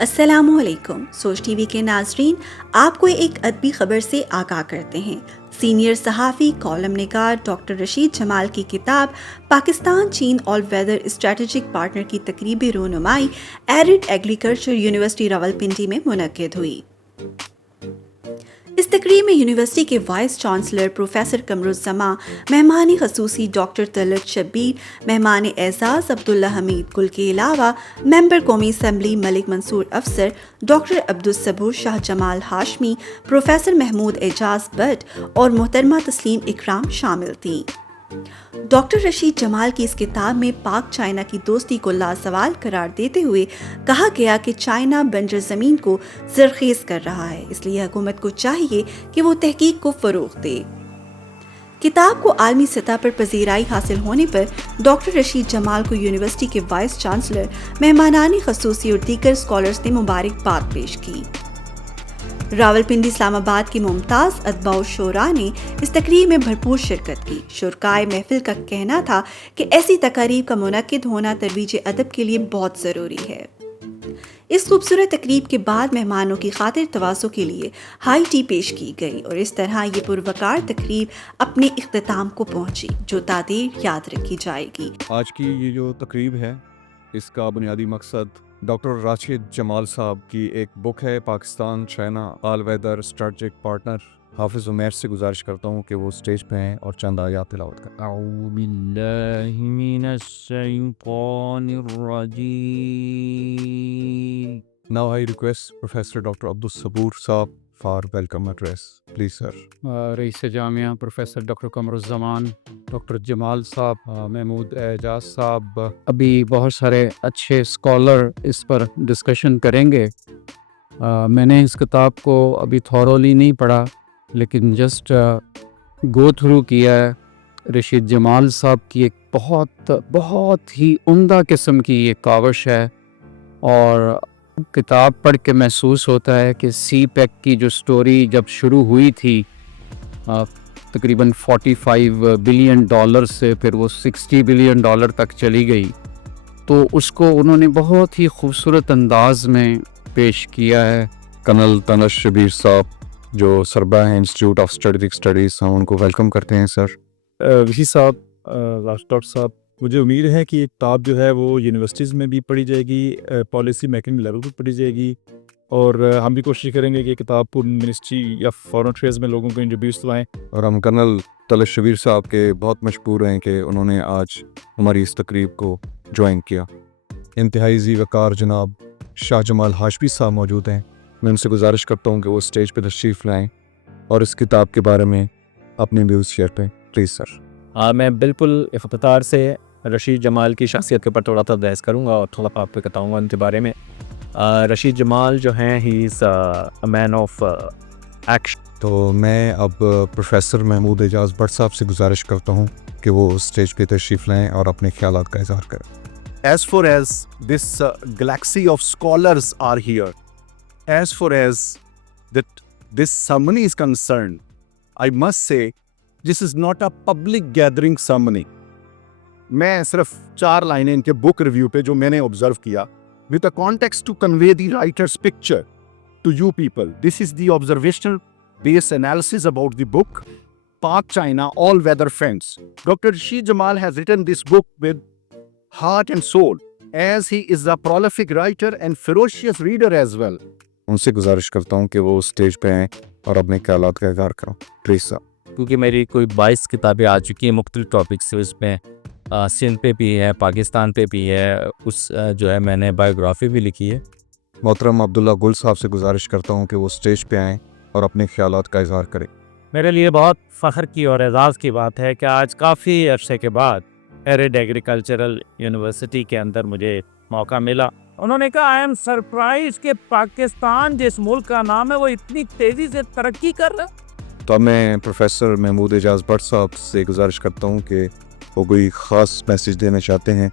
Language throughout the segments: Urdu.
السلام علیکم. سوچ ٹی وی کے ناظرین، آپ کو ایک ادبی خبر سے آگاہ کرتے ہیں. سینئر صحافی کالم نگار ڈاکٹر رشید جمال کی کتاب پاکستان چین آل ویدر اسٹریٹجک پارٹنر کی تقریبی رونمائی ایرڈ ایگریکلچر یونیورسٹی راولپنڈی میں منعقد ہوئی. اس تقریب میں یونیورسٹی کے وائس چانسلر پروفیسر قمرالزمان، مہمان خصوصی ڈاکٹر طلعت شبیر، مہمان اعزاز عبداللہ حمید گل کے علاوہ ممبر قومی اسمبلی ملک منصور افسر، ڈاکٹر عبدالصبور شاہ جمال ہاشمی، پروفیسر محمود اعجاز بٹ اور محترمہ تسلیم اکرام شامل تھیں. ڈاکٹر رشید جمال کی اس کتاب میں پاک چائنا کی دوستی کو لازوال قرار دیتے ہوئے کہا گیا کہ چائنا بنجر زمین کو زرخیز کر رہا ہے، اس لیے حکومت کو چاہیے کہ وہ تحقیق کو فروغ دے. کتاب کو عالمی سطح پر پذیرائی حاصل ہونے پر ڈاکٹر رشید جمال کو یونیورسٹی کے وائس چانسلر، مہمانان خصوصی اور دیگر اسکالرز نے مبارکباد پیش کی. راولپنڈی اسلام آباد کی ممتاز ادباء و شعراء نے اس تقریب میں بھرپور شرکت کی. شرکائے محفل کا کہنا تھا کہ ایسی تقاریب کا منعقد ہونا ترویج ادب کے لیے بہت ضروری ہے. اس خوبصورت تقریب کے بعد مہمانوں کی خاطر تواضع کے لیے ہائی ٹی پیش کی گئی اور اس طرح یہ پروقار تقریب اپنے اختتام کو پہنچی جو تادیر یاد رکھی جائے گی. آج کی یہ جو تقریب ہے اس کا بنیادی مقصد ڈاکٹر راشد جمال صاحب کی ایک بک ہے پاکستان چائنا آل ویدر اسٹریٹجک پارٹنر. حافظ عمیر سے گزارش کرتا ہوں کہ وہ اسٹیج پہ ہیں اور چند آیات تلاوت کریں. اعوذ باللہ من الشیطان الرجیم. Now I request Professor Dr. Abdulsabur Saab for welcome address. Please sir. رئیس جامعہ professor doctor Qamaruzzaman, doctor Jamal صاحب، محمود اعجاز صاحب، ابھی بہت سارے اچھے اسکالر اس پر ڈسکشن کریں گے. میں نے اس کتاب کو ابھی تھورولی نہیں پڑھا لیکن جسٹ گو تھرو کیا ہے. رشید جمال صاحب کی ایک بہت ہی عمدہ قسم کی یہ کاوش ہے اور کتاب پڑھ کے محسوس ہوتا ہے کہ سی پیک کی جو سٹوری جب شروع ہوئی تھی تقریباً $45 بلین سے پھر وہ $60 بلین تک چلی گئی، تو اس کو انہوں نے بہت ہی خوبصورت انداز میں پیش کیا ہے. کرنل طلعت شبیر صاحب جو سربراہ ہیں انسٹیٹیوٹ آف اسٹریٹجک اسٹڈیز، ہم ان کو ویلکم کرتے ہیں سر. وشی صاحب، ڈاکٹر صاحب، مجھے امید ہے کہ یہ کتاب جو ہے وہ یونیورسٹیز میں بھی پڑھی جائے گی، پالیسی میکنگ لیول پر پڑھی جائے گی، اور ہم بھی کوشش کریں گے کہ یہ کتاب کو منسٹری یا فارن افیئرز میں لوگوں کو انٹروڈیوس کروائیں. اور ہم کرنل طلعت شبیر صاحب کے بہت مشکور ہیں کہ انہوں نے آج ہماری اس تقریب کو جوائن کیا. انتہائی ذی وقار جناب شاہ جمال ہاشمی صاحب موجود ہیں. میں ان سے گزارش کرتا ہوں کہ وہ اسٹیج پہ تشریف لائیں اور اس کتاب کے بارے میں اپنے ویوز شیئر کریں. Please sir. میں بالکل افتخار سے رشید جمال کی شخصیت کے اوپر تھوڑا سا بحث کروں گا اور تھوڑا آپ کو بتاؤں گا ان کے بارے میں. رشید جمال جو ہیں ہی از اے مین آف ایکشن. تو میں اب پروفیسر محمود اعجاز بٹ صاحب سے گزارش کرتا ہوں کہ وہ اسٹیج پہ تشریف لائیں اور اپنے خیالات کا اظہار کریں. As far as this galaxy of scholars are here, as far as that this ceremony is concerned, I must say this is not a public gathering ceremony. میں صرف 4 لائنیں ان کے بک ریویو پہ جو میں نے آبزرو کیا with a context to convey the writer's picture to you people. This is the observational based analysis about the book Pak China All Weather Friends. Dr. Rashid Jamal has written this book with heart and soul, as he is a prolific writer and ferocious reader as well. ان سے گزارش کرتا ہوں کہ وہ اسٹیج پہ آئیں اور اپنے خیالات کا اظہار کریں. پلیز صاحب. کیونکہ میری کوئی 22 کتابیں آ چکی ہیں مختلف ٹاپکس سے، اس میں سندھ پہ بھی ہے، پاکستان پہ بھی ہے، اس جو ہے میں نے بایوگرافی بھی لکھی ہے. محترم عبداللہ گل صاحب سے گزارش کرتا ہوں کہ وہ اسٹیج پہ آئیں اور اپنے خیالات کا اظہار کریں. میرے لیے بہت فخر کی اور اعزاز کی بات ہے کہ آج کافی عرصے کے بعد ایرڈ ایگریکلچرل یونیورسٹی کے اندر مجھے موقع ملا. انہوں نے کہا آئی ایم سرپرائز کہ پاکستان جس ملک کا نام ہے وہ اتنی تیزی سے ترقی کر رہا ہے. تو اب میں پروفیسر محمود اعجاز بٹ صاحب سے گزارش کرتا ہوں کہ وہ کوئی خاص میسیج دینا چاہتے ہیں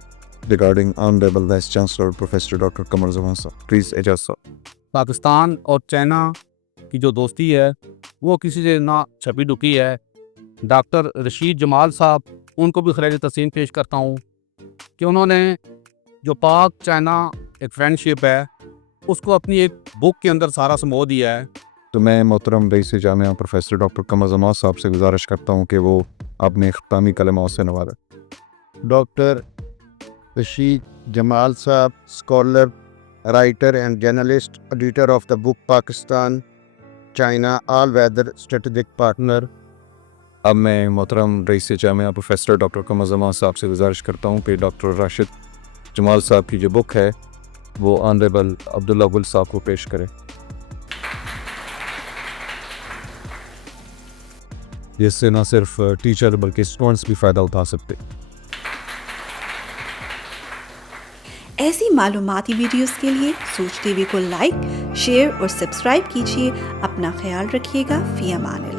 regarding honourable vice chancellor professor doctor Qamaruzzaman صاحب. پلیز اعجاز صاحب. پاکستان اور چائنا کی جو دوستی ہے وہ کسی سے نہ چھپی ڈکی ہے. ڈاکٹر رشید جمال صاحب، ان کو بھی خراج تحسین پیش کرتا ہوں کہ انہوں نے جو پاک چائنا ایک فرینڈشپ ہے اس کو اپنی ایک بک کے اندر سارا سمو دیا ہے. تو میں محترم رئیس جامعہ پروفیسر ڈاکٹر قمر زمان صاحب سے گزارش کرتا ہوں کہ وہ اپنے اختتامی کلمات سے نوازیں. ڈاکٹر رشید جمال صاحب، scholar, writer and journalist, editor of the book Pakistan China all weather strategic partner. اب میں محترم رئیس جامعہ پروفیسر ڈاکٹر قمر زمان صاحب سے گزارش کرتا ہوں کہ ڈاکٹر راشد جمال صاحب کی جو بک ہے وہ آنریبل عبداللہ گل صاحب کو پیش کرے. جس سے نہ صرف ٹیچر بلکہ اسٹوڈنٹس بھی فائدہ اٹھا سکتے. ایسی معلوماتی ویڈیوز کے لیے سوچ ٹی وی کو لائک، شیئر اور سبسکرائب کیجیے. اپنا خیال رکھیے گا. فی امان اللہ.